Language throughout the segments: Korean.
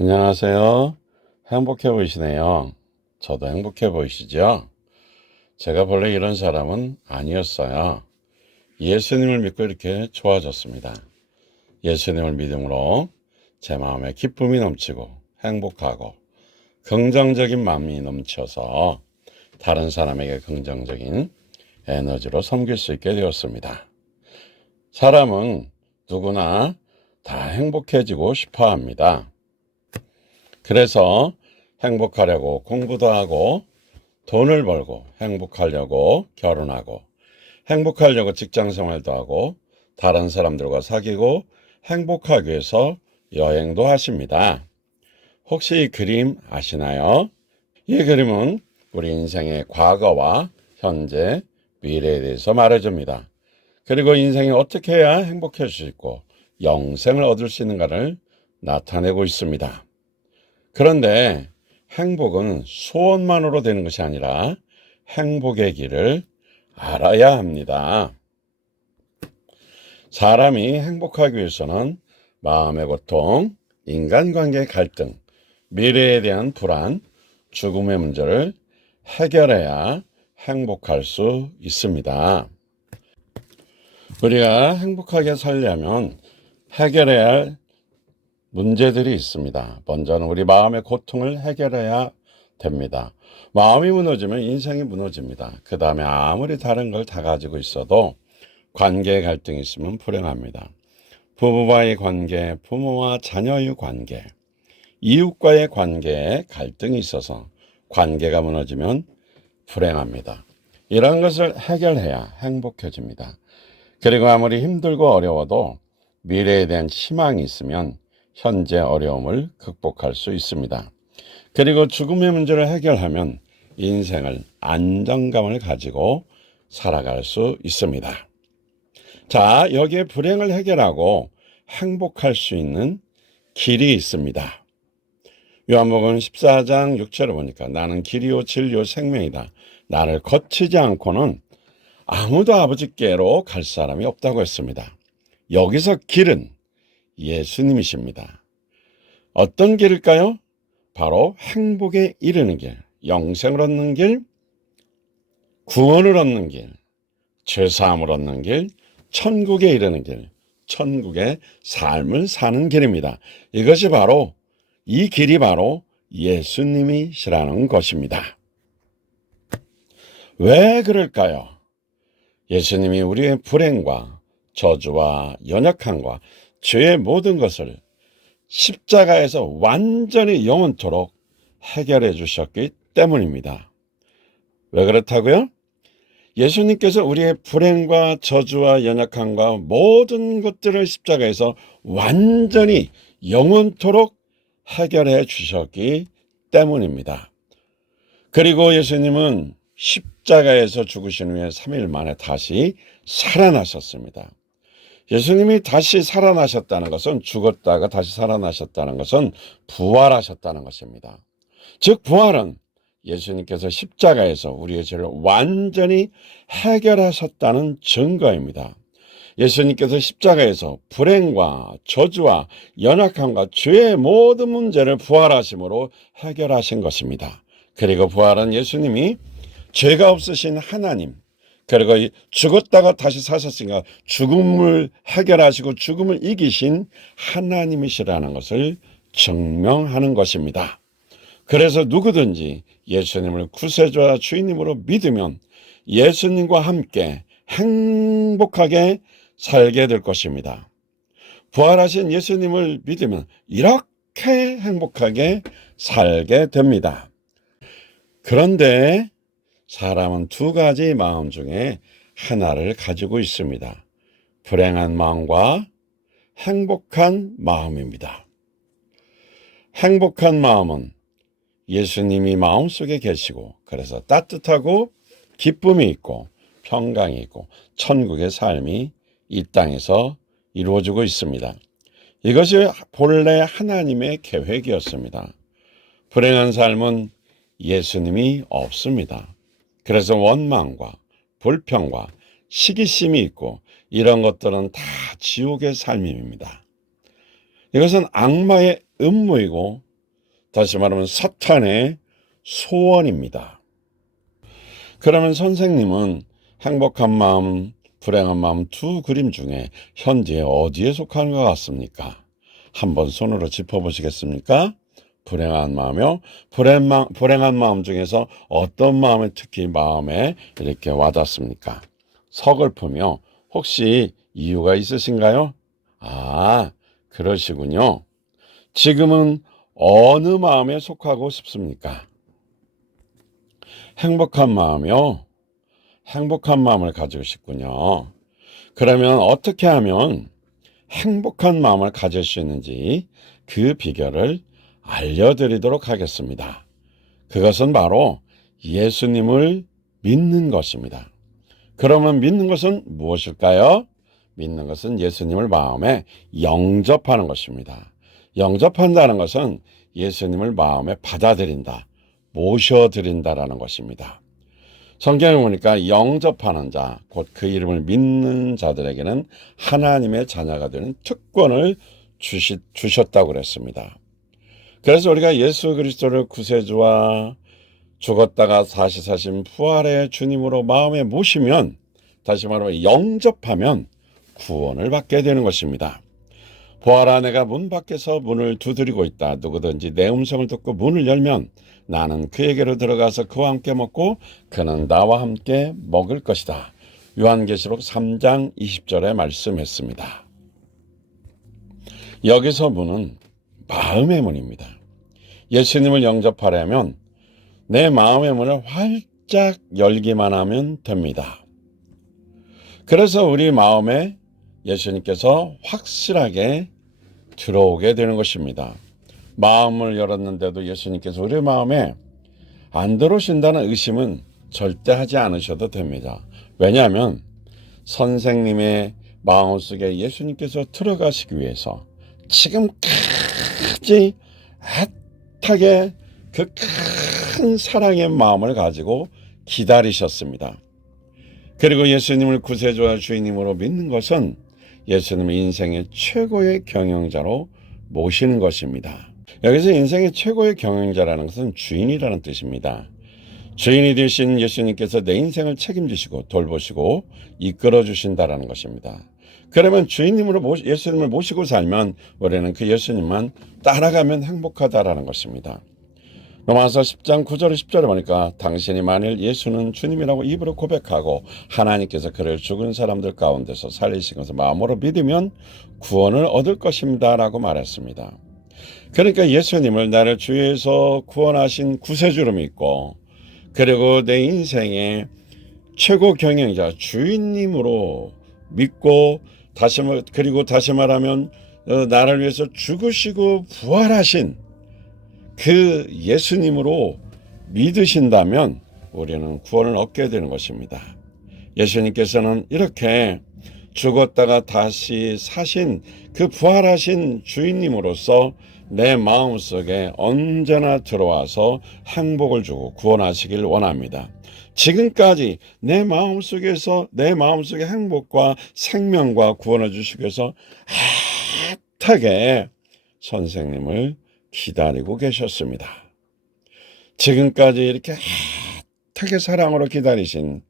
안녕하세요. 행복해 보이시네요. 저도 행복해 보이시죠? 제가 본래 이런 사람은 아니었어요. 예수님을 믿고 이렇게 좋아졌습니다. 예수님을 믿음으로 제 마음에 기쁨이 넘치고 행복하고 긍정적인 마음이 넘쳐서 다른 사람에게 긍정적인 에너지로 섬길 수 있게 되었습니다. 사람은 누구나 다 행복해지고 싶어 합니다. 그래서 행복하려고 공부도 하고 돈을 벌고 행복하려고 결혼하고 행복하려고 직장 생활도 하고 다른 사람들과 사귀고 행복하기 위해서 여행도 하십니다. 혹시 이 그림 아시나요? 이 그림은 우리 인생의 과거와 현재, 미래에 대해서 말해줍니다. 그리고 인생이 어떻게 해야 행복해질 수 있고 영생을 얻을 수 있는가를 나타내고 있습니다. 그런데 행복은 소원만으로 되는 것이 아니라 행복의 길을 알아야 합니다. 사람이 행복하기 위해서는 마음의 고통, 인간관계의 갈등, 미래에 대한 불안, 죽음의 문제를 해결해야 행복할 수 있습니다. 우리가 행복하게 살려면 해결해야 할 문제들이 있습니다. 먼저는 우리 마음의 고통을 해결해야 됩니다. 마음이 무너지면 인생이 무너집니다. 그 다음에 아무리 다른 걸 다 가지고 있어도 관계의 갈등이 있으면 불행합니다. 부부와의 관계, 부모와 자녀의 관계, 이웃과의 관계에 갈등이 있어서 관계가 무너지면 불행합니다. 이런 것을 해결해야 행복해집니다. 그리고 아무리 힘들고 어려워도 미래에 대한 희망이 있으면 현재 어려움을 극복할 수 있습니다. 그리고 죽음의 문제를 해결하면 인생을 안정감을 가지고 살아갈 수 있습니다. 자, 여기에 불행을 해결하고 행복할 수 있는 길이 있습니다. 요한복음 14장 6절을 보니까 나는 길이요 진리요 생명이다. 나를 거치지 않고는 아무도 아버지께로 갈 사람이 없다고 했습니다. 여기서 길은 예수님이십니다. 어떤 길일까요? 바로 행복에 이르는 길, 영생을 얻는 길, 구원을 얻는 길, 죄사함을 얻는 길, 천국에 이르는 길, 천국의 삶을 사는 길입니다. 이것이 바로 이 길이 바로 예수님이시라는 것입니다. 왜 그럴까요? 예수님이 우리의 불행과 저주와 연약함과 죄의 모든 것을 십자가에서 완전히 영원토록 해결해 주셨기 때문입니다. 왜 그렇다고요? 예수님께서 우리의 불행과 저주와 연약함과 모든 것들을 십자가에서 완전히 영원토록 해결해 주셨기 때문입니다. 그리고 예수님은 십자가에서 죽으신 후에 3일 만에 다시 살아나셨습니다. 예수님이 다시 살아나셨다는 것은 죽었다가 다시 살아나셨다는 것은 부활하셨다는 것입니다. 즉 부활은 예수님께서 십자가에서 우리의 죄를 완전히 해결하셨다는 증거입니다. 예수님께서 십자가에서 불행과 저주와 연약함과 죄의 모든 문제를 부활하심으로 해결하신 것입니다. 그리고 부활은 예수님이 죄가 없으신 하나님, 그리고 죽었다가 다시 사셨으니까 죽음을 해결하시고 죽음을 이기신 하나님이시라는 것을 증명하는 것입니다. 그래서 누구든지 예수님을 구세주와 주인님으로 믿으면 예수님과 함께 행복하게 살게 될 것입니다. 부활하신 예수님을 믿으면 이렇게 행복하게 살게 됩니다. 그런데 사람은 두 가지 마음 중에 하나를 가지고 있습니다. 불행한 마음과 행복한 마음입니다. 행복한 마음은 예수님이 마음속에 계시고 그래서 따뜻하고 기쁨이 있고 평강이 있고 천국의 삶이 이 땅에서 이루어지고 있습니다. 이것이 본래 하나님의 계획이었습니다. 불행한 삶은 예수님이 없습니다. 그래서 원망과 불평과 시기심이 있고 이런 것들은 다 지옥의 삶입니다. 이것은 악마의 음모이고 다시 말하면 사탄의 소원입니다. 그러면 선생님은 행복한 마음, 불행한 마음 두 그림 중에 현재 어디에 속하는 것 같습니까? 한번 손으로 짚어보시겠습니까? 불행한 마음이요. 불행한 마음 중에서 어떤 마음이 특히 마음에 이렇게 와닿습니까? 서글프며 혹시 이유가 있으신가요? 아, 그러시군요. 지금은 어느 마음에 속하고 싶습니까? 행복한 마음이요. 행복한 마음을 가지고 싶군요. 그러면 어떻게 하면 행복한 마음을 가질 수 있는지 그 비결을 알려드리도록 하겠습니다. 그것은 바로 예수님을 믿는 것입니다. 그러면 믿는 것은 무엇일까요? 믿는 것은 예수님을 마음에 영접하는 것입니다. 영접한다는 것은 예수님을 마음에 받아들인다, 모셔드린다라는 것입니다. 성경에 보니까 영접하는 자, 곧 그 이름을 믿는 자들에게는 하나님의 자녀가 되는 특권을 주셨다고 그랬습니다. 그래서 우리가 예수 그리스도를 구세주와 죽었다가 다시 사신 부활의 주님으로 마음에 모시면, 다시 말하면 영접하면 구원을 받게 되는 것입니다. 보아라, 내가 문 밖에서 문을 두드리고 있다. 누구든지 내 음성을 듣고 문을 열면 나는 그에게로 들어가서 그와 함께 먹고 그는 나와 함께 먹을 것이다. 요한계시록 3장 20절에 말씀했습니다. 여기서 문은 마음의 문입니다. 예수님을 영접하려면 내 마음의 문을 활짝 열기만 하면 됩니다. 그래서 우리 마음에 예수님께서 확실하게 들어오게 되는 것입니다. 마음을 열었는데도 예수님께서 우리 마음에 안 들어오신다는 의심은 절대 하지 않으셔도 됩니다. 왜냐하면 선생님의 마음속에 예수님께서 들어가시기 위해서 지금까지 애타게 그 큰 사랑의 마음을 가지고 기다리셨습니다. 그리고 예수님을 구세주와 주인님으로 믿는 것은 예수님의 인생의 최고의 경영자로 모시는 것입니다. 여기서 인생의 최고의 경영자라는 것은 주인이라는 뜻입니다. 주인이 되신 예수님께서 내 인생을 책임지시고 돌보시고 이끌어 주신다라는 것입니다. 그러면 주인님으로 예수님을 모시고 살면 우리는 그 예수님만 따라가면 행복하다라는 것입니다. 로마서 10장 9절 10절에 보니까 당신이 만일 예수는 주님이라고 입으로 고백하고 하나님께서 그를 죽은 사람들 가운데서 살리신 것을 마음으로 믿으면 구원을 얻을 것입니다 라고 말했습니다. 그러니까 예수님을 나를 주에서 구원하신 구세주로 믿고, 그리고 내 인생의 최고 경영자 주인님으로 믿고, 그리고 다시 말하면 나를 위해서 죽으시고 부활하신 그 예수님으로 믿으신다면 우리는 구원을 얻게 되는 것입니다. 예수님께서는 이렇게 죽었다가 다시 사신 그 부활하신 주인님으로서 내 마음속에 언제나 들어와서 행복을 주고 구원하시길 원합니다. 지금까지 내 마음속에 행복과 생명과 구원을 주시기 위해서 애타게 선생님을 기다리고 계셨습니다. 지금까지 이렇게 애타게 사랑으로 기다리신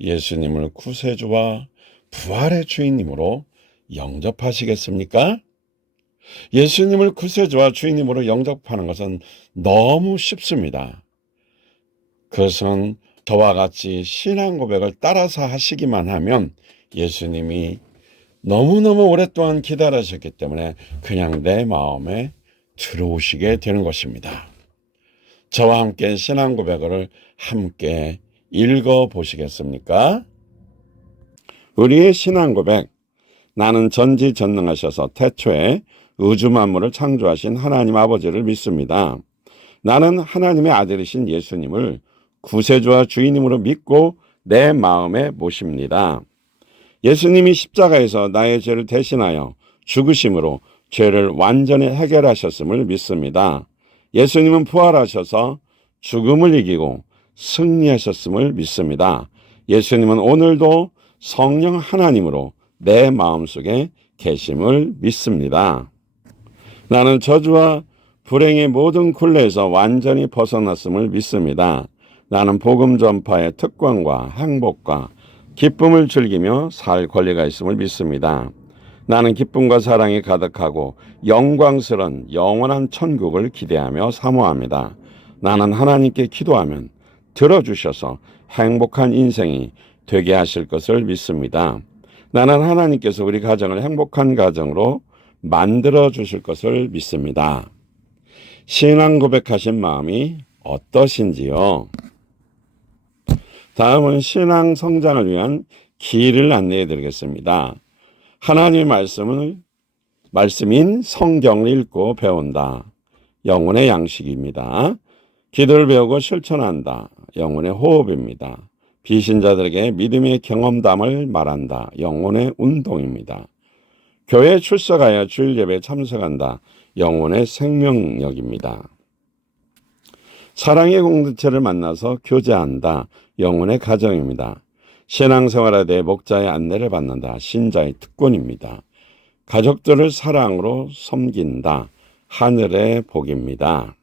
예수님을 구세주와 부활의 주인님으로 영접하시겠습니까? 예수님을 구세주와 주인님으로 영접하는 것은 너무 쉽습니다. 그것은 저와 같이 신앙 고백을 따라서 하시기만 하면 예수님이 너무너무 오랫동안 기다리셨기 때문에 그냥 내 마음에 들어오시게 되는 것입니다. 저와 함께 신앙 고백을 함께 읽어 보시겠습니까? 우리의 신앙 고백. 나는 전지전능하셔서 태초에 우주 만물을 창조하신 하나님 아버지를 믿습니다. 나는 하나님의 아들이신 예수님을 구세주와 주인님으로 믿고 내 마음에 모십니다. 예수님이 십자가에서 나의 죄를 대신하여 죽으심으로 죄를 완전히 해결하셨음을 믿습니다. 예수님은 부활하셔서 죽음을 이기고 승리하셨음을 믿습니다. 예수님은 오늘도 성령 하나님으로 내 마음속에 계심을 믿습니다. 나는 저주와 불행의 모든 굴레에서 완전히 벗어났음을 믿습니다. 나는 복음 전파의 특권과 행복과 기쁨을 즐기며 살 권리가 있음을 믿습니다. 나는 기쁨과 사랑이 가득하고 영광스러운 영원한 천국을 기대하며 사모합니다. 나는 하나님께 기도하면 들어주셔서 행복한 인생이 되게 하실 것을 믿습니다. 나는 하나님께서 우리 가정을 행복한 가정으로 만들어 주실 것을 믿습니다. 신앙 고백하신 마음이 어떠신지요? 다음은 신앙 성장을 위한 길을 안내해 드리겠습니다. 하나님의 말씀인 성경을 읽고 배운다. 영혼의 양식입니다. 기도를 배우고 실천한다. 영혼의 호흡입니다. 비신자들에게 믿음의 경험담을 말한다. 영혼의 운동입니다. 교회에 출석하여 주일 예배에 참석한다. 영혼의 생명력입니다. 사랑의 공동체를 만나서 교제한다. 영혼의 가정입니다. 신앙생활에 대해 목자의 안내를 받는다. 신자의 특권입니다. 가족들을 사랑으로 섬긴다. 하늘의 복입니다.